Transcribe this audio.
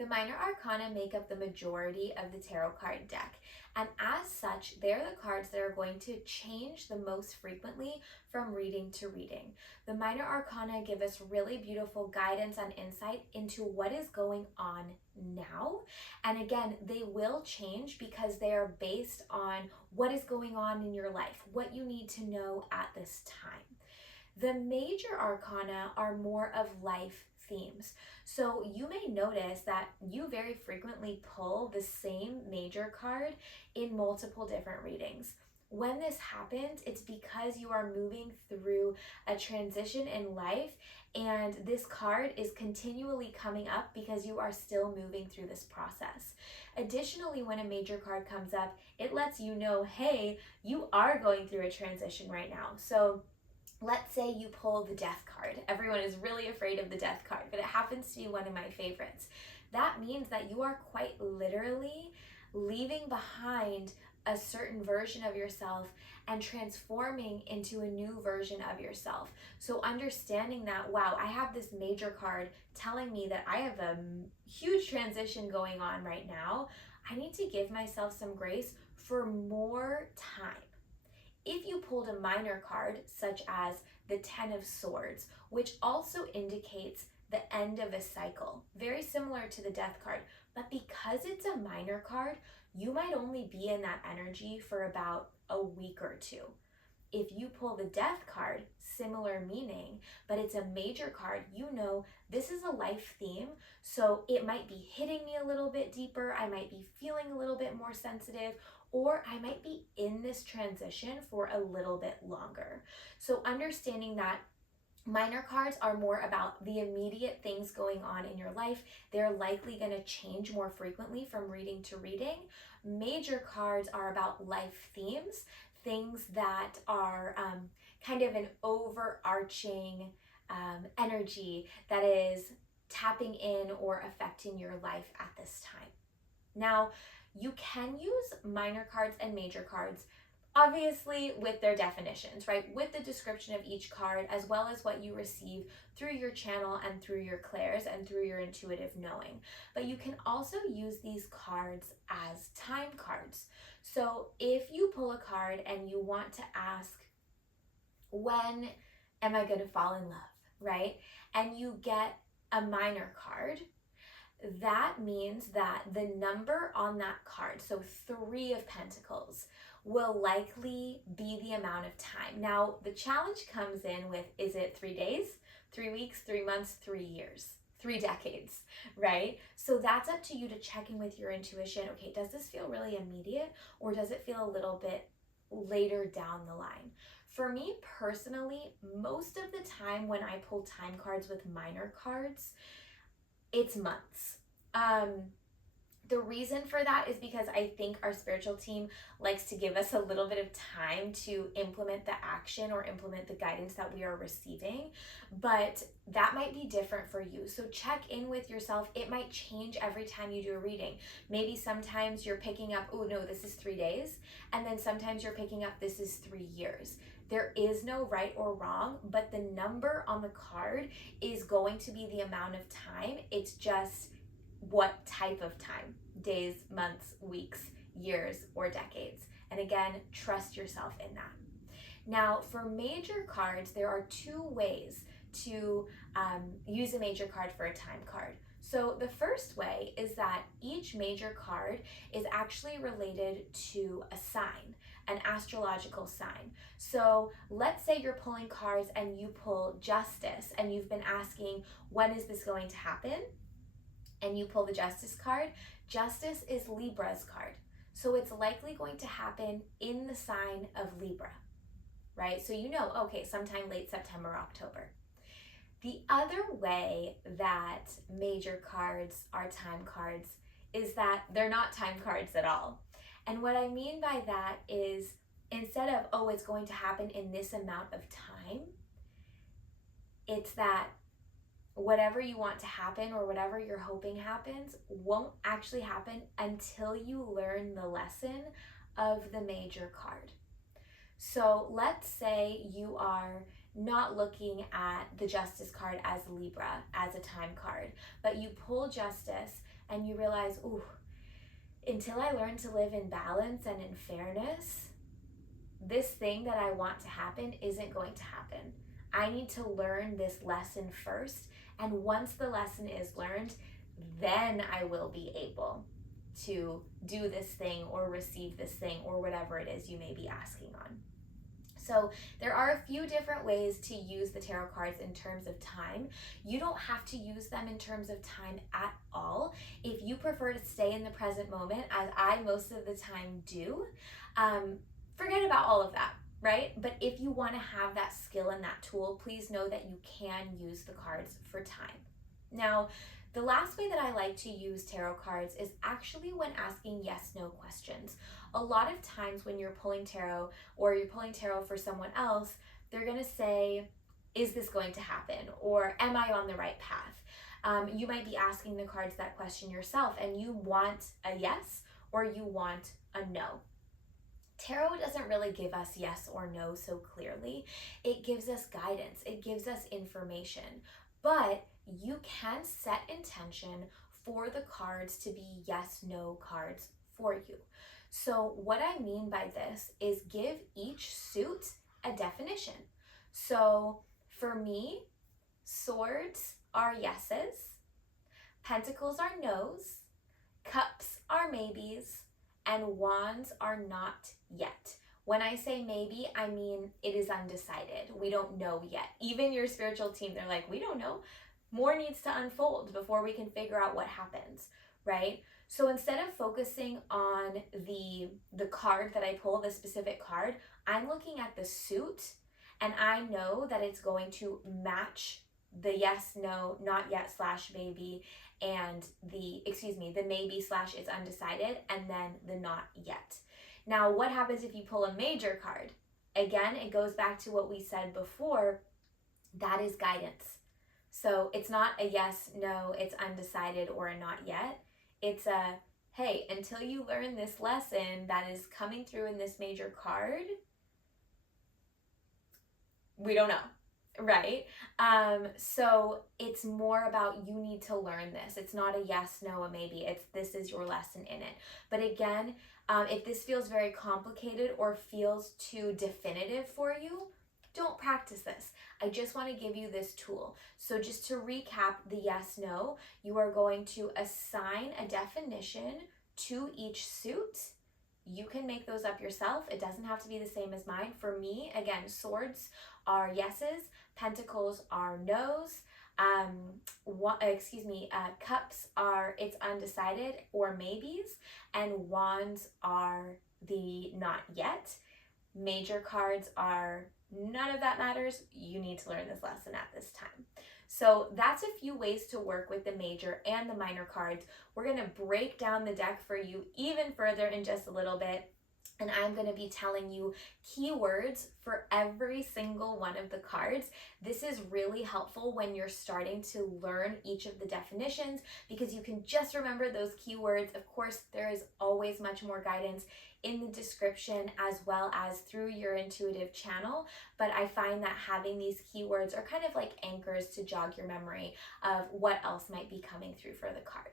The minor arcana make up the majority of the tarot card deck, and as such, they're the cards that are going to change the most frequently from reading to reading. The minor arcana give us really beautiful guidance and insight into what is going on now. And again, they will change because they are based on what is going on in your life, what you need to know at this time. The major arcana are more of life themes. So you may notice that you very frequently pull the same major card in multiple different readings. When this happens, it's because you are moving through a transition in life, and this card is continually coming up because you are still moving through this process. Additionally, when a major card comes up, it lets you know, hey, you are going through a transition right now. So let's say you pull the death card. Everyone is really afraid of the death card, but it happens to be one of my favorites. That means that you are quite literally leaving behind a certain version of yourself and transforming into a new version of yourself. So understanding that, wow, I have this major card telling me that I have a huge transition going on right now. I need to give myself some grace for more time. If you pulled a minor card, such as the Ten of Swords, which also indicates the end of a cycle, very similar to the Death card, but because it's a minor card, you might only be in that energy for about a week or two. If you pull the Death card, similar meaning, but it's a major card, you know this is a life theme, so it might be hitting me a little bit deeper, I might be feeling a little bit more sensitive, or I might be in this transition for a little bit longer. So understanding that minor cards are more about the immediate things going on in your life. They're likely going to change more frequently from reading to reading. Major cards are about life themes, things that are kind of an overarching energy that is tapping in or affecting your life at this time. Now, you can use minor cards and major cards, obviously with their definitions, right? With the description of each card, as well as what you receive through your channel and through your clairs and through your intuitive knowing. But you can also use these cards as time cards. So if you pull a card and you want to ask, when am I going to fall in love, right? And you get a minor card, that means that the number on that card, so 3 of Pentacles, will likely be the amount of time. Now, the challenge comes in with, is it 3 days, 3 weeks, 3 months, 3 years, 3 decades, right? So that's up to you to check in with your intuition. Okay, does this feel really immediate, or does it feel a little bit later down the line? For me personally, most of the time when I pull time cards with minor cards, it's months. The reason for that is because I think our spiritual team likes to give us a little bit of time to implement the action or implement the guidance that we are receiving, but that might be different for you. So check in with yourself. It might change every time you do a reading. Maybe sometimes you're picking up, oh no, this is 3 days, and then sometimes you're picking up, this is 3 years. There is no right or wrong, but the number on the card is going to be the amount of time. It's just what type of time, days, months, weeks, years, or decades. And again, trust yourself in that. Now, for major cards, there are 2 ways to use a major card for a time card. So the first way is that each major card is actually related to a sign, an astrological sign. So let's say you're pulling cards and you pull Justice, and you've been asking, when is this going to happen? And you pull the Justice card. Justice is Libra's card. So it's likely going to happen in the sign of Libra, right? So you know, okay, sometime late September, October. The other way that major cards are time cards is that they're not time cards at all. And what I mean by that is, instead of, oh, it's going to happen in this amount of time, it's that whatever you want to happen or whatever you're hoping happens won't actually happen until you learn the lesson of the major card. So let's say you are not looking at the Justice card as Libra, as a time card, but you pull Justice and you realize, ooh, until I learn to live in balance and in fairness, this thing that I want to happen isn't going to happen. I need to learn this lesson first. And once the lesson is learned, then I will be able to do this thing or receive this thing or whatever it is you may be asking on. So there are a few different ways to use the tarot cards in terms of time. You don't have to use them in terms of time at all. If you prefer to stay in the present moment, as I most of the time do, forget about all of that, right? But if you want to have that skill and that tool, please know that you can use the cards for time. Now, the last way that I like to use tarot cards is actually when asking yes/no questions. A lot of times when you're pulling tarot or you're pulling tarot for someone else, they're going to say, is this going to happen? Or am I on the right path? You might be asking the cards that question yourself and you want a yes or you want a no. Tarot doesn't really give us yes or no so clearly. It gives us guidance. It gives us information. But you can set intention for the cards to be yes/no cards for you. So what I mean by this is give each suit a definition. So for me, swords are yeses, pentacles are nos, cups are maybes, and wands are not yet. When I say maybe, I mean it is undecided. We don't know yet. Even your spiritual team, they're like, we don't know. More needs to unfold before we can figure out what happens, right? So instead of focusing on the card that I pull, the specific card, I'm looking at the suit and I know that it's going to match the yes, no, not yet / maybe and the maybe / it's undecided and then the not yet. Now, what happens if you pull a major card? Again, it goes back to what we said before. That is guidance. So it's not a yes, no, it's undecided or a not yet. It's a, hey, until you learn this lesson that is coming through in this major card, we don't know, right? So it's more about you need to learn this. It's not a yes, no, a maybe. It's this is your lesson in it. But again, if this feels very complicated or feels too definitive for you, don't practice this. I just want to give you this tool. So just to recap the yes, no, you are going to assign a definition to each suit. You can make those up yourself. It doesn't have to be the same as mine. For me, again, swords are yeses, pentacles are nos, cups are it's undecided or maybes, and wands are the not yet. Major cards are none of that matters. You need to learn this lesson at this time. So that's a few ways to work with the major and the minor cards. We're going to break down the deck for you even further in just a little bit. And I'm going to be telling you keywords for every single one of the cards. This is really helpful when you're starting to learn each of the definitions because you can just remember those keywords. Of course, there is always much more guidance in the description as well as through your intuitive channel. But I find that having these keywords are kind of like anchors to jog your memory of what else might be coming through for the card.